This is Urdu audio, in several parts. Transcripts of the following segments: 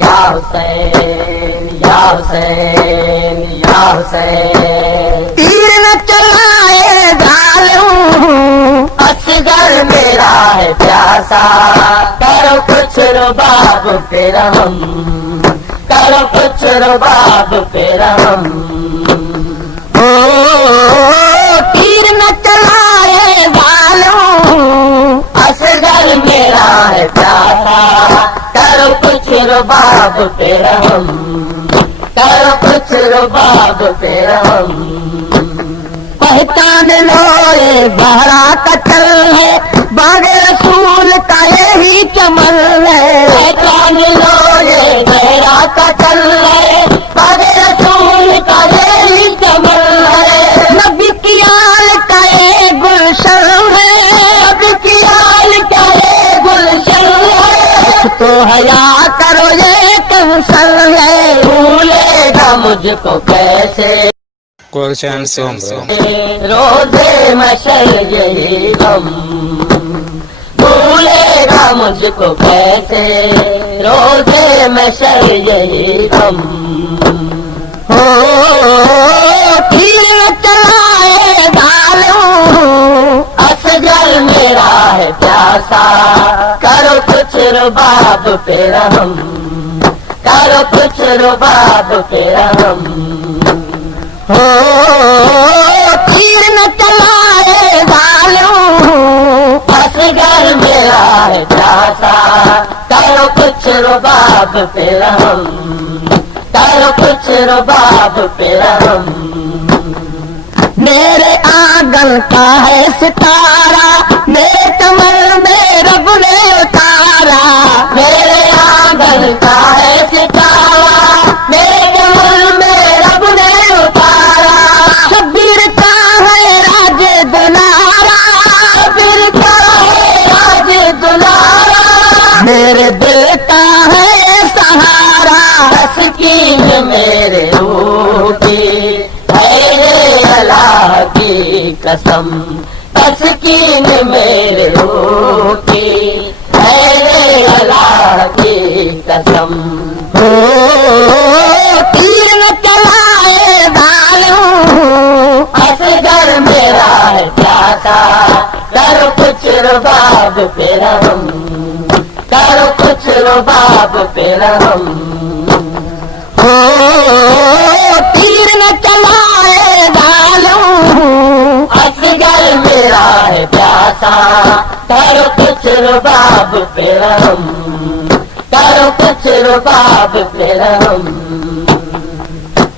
یا حسین یا حسین یا حسین، تیر نہ چلائے ظالم، اصغر میرا ہے پیاسا، کرو کچھ رباب پہ رحم، کرو کچھ رباب پہ رحم، تیر نہ چلائے ظالم، اصغر میرا ہے پیاسا، کرو کچھ رباب پہ رحم، کرو کچھ رباب پہ رحم، پہچان لو یہ زہرا کا چل ہے، باغ رسول کا یہی چمن ہے، پہچان لو یہ زہرا کا چل ہے، باغ رسول کا یہی چمن ہے، نبی کی آل کا یہ گلشن ہے، نبی کی آل کا یہ گلشن ہے، تو حیا کرو یہ کمسن ہے، بھولے گا مجھ کو کیسے Korean song, bro. روزے مشل یہی غم، بھولے گا مجھ کو کیسے روزے مشل یہی غم، تیر نہ چلائے ظالم، اصغر میرا ہے پیاسا، کرو کچھ رباب پہ رحم، کرو کچھ رباب پہ رحم، تیر نہ چلائے ظالم، اصغر میرا ہے پیاسا، کرو کچھ رباب پہ رحم، کرو کچھ رباب پہ رحم، میرے آنگن کا ہے ستارہ، میرے کمر میں رب نے اتارا، میرے آنگن کا ہے ستارہ، میرے کمر میں رب نے اتارا، شبیر کا ہے راج دلارا، شبیر کا ہے راج دلارا، میرے دل کا ہے سہارا، تسکین میرے روح کی ہے اللہ کی قسم، تسکین میرے روح کی ہے اللہ کی قسم، تیر نہ چلائے ظالم، اصغر میرا ہے پیاسا، کرو کچھ رباب پہ رحم، کرو کچھ رباب پہ رحم، تیر نہ چلائے ظالم، اصغر میرا ہے پیاسا، کرو کچھ رباب پہ رحم، کرو کچھ رباب پہ رحم،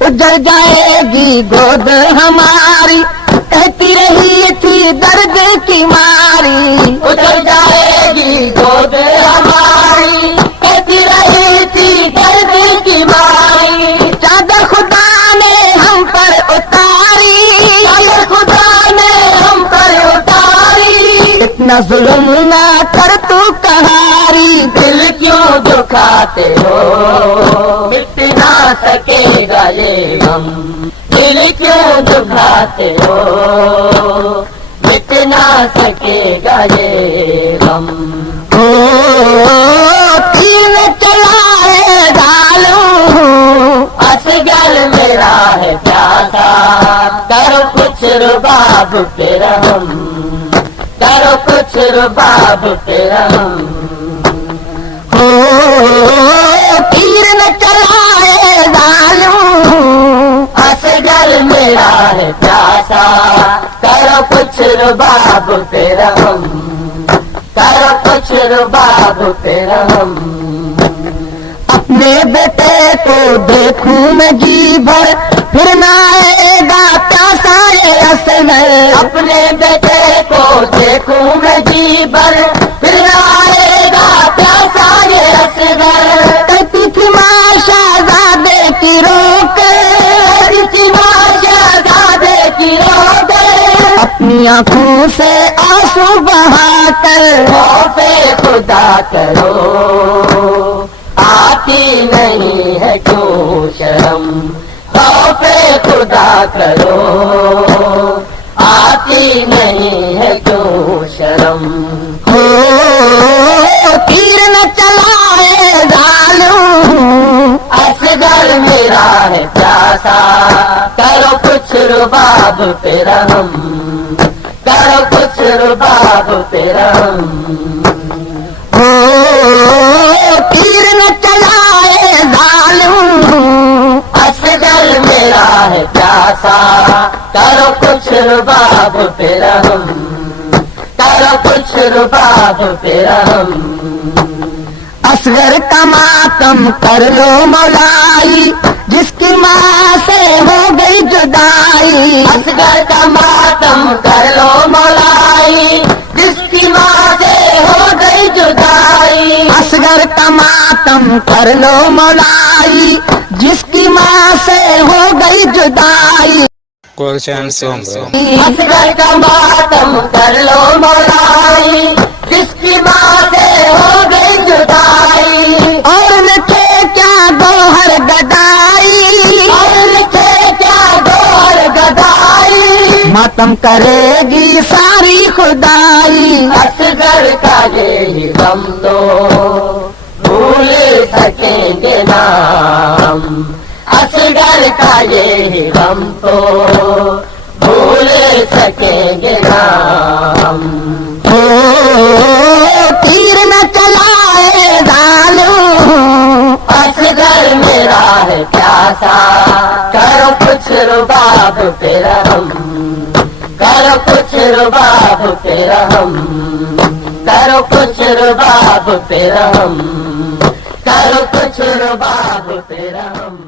اجڑ جائے گی گود ہماری، کہتی رہی تھی درد کی ماری، اجڑ جائے گی گود ہماری، کہتی رہی تھی درد کی ماری، چادر خدا نے ہم پر اتاری، اگر خدا نے ہم پر اتاری، اتنا ظلم نہ کر تو کہاری، دل کیوں دکھاتے ہو مٹ نہ سکے گا یہ غم، دل کیوں دکھاتے ہو مٹ نہ سکے گا یہ غم، تیر نہ چلائے ظالم، اصغر میرا ہے پیاسا، کرو کچھ رباب پہ رحم، کرو کچھ رباب پہ رحم، تیر نہ چلائے ظالم، اصغر میرا ہے پیاسا، کرو کچھ رباب پہ رحم، کرو کچھ رباب پہ رحم، اپنے بیٹے کو دیکھوں میں جی بھر، پھر نہ آئے گا پیاسا یہ اصغر، اپنے بیٹے کو دیکھوں میں جی بھر، پھر نہ آئے گا پیاسا یہ اصغر، کہتی تھی ماں شہزادے کی روک، کہتی ماں شہزادے کی روک، اپنی آنکھوں سے آنسو بہا کر، خوف خدا کرو آتی نہیں ہے کیوں شرم، خوف خدا کرو آتی نہیں ہے کیوں شرم، تیر نہ چلائے ظالم، میرا ہے پیاسا کرو کچھ رباب پہ رحم کرو کچھ رباب پہ رحم تیر نہ چلائے ظالم اصغر میرا ہے پیاسا کرو کچھ رباب پہ رحم کرو کچھ رباب پہ رحم اصغر کا ماتم کر لو مولائی جس کی ماں سے ہو گئی جدائی اصغر کا ماتم کر لو مولائی جس کی ماں سے ہو گئی جدائی اصغر کا ماتم کر لو مولائی جس کی ماں سے ہو گئی جدائی Gulshan Sombro. اصغر کا ماتم کر لو مولائی جس کی ماں سے ہو گئی جدائی اور لکھے کیا گوہر گدائی اور لکھے کیا گور گدائی ماتم کرے گی ساری خدائی اصغر کا یہ غم تو بھول سکیں گے نام اصغر کا یہ غم تو بھول سکیں گے نام تیر نہ چلائے ظالم اصغر میرا ہے پیاسا کرو کچھ رباب پہ رحم کرو کچھ رباب پہ رحم کرو کچھ رباب پہ رحم کرو کچھ رباب پہ رحم